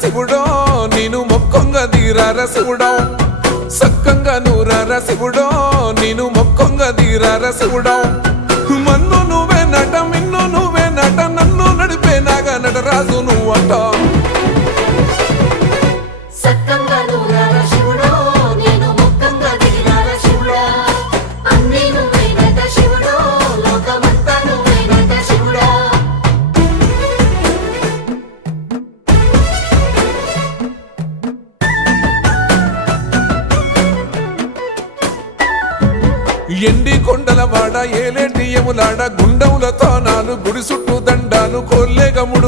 శివుడో నేను మొక్కంగా తీరార శివుడో సక్కంగా నూరార శివుడో నేను మొక్కంగా తీరార శివుడో మన్ను నువ్వే నట మిన్ను నువ్వే నట నన్ను నడిపే నాగా నటరాజు నువ్వంట ఎండి కొండల వాడ ఏలేటి యములాడ గుండముల తానాలు గుడి చుట్టూ దండాలు కోల్లేగము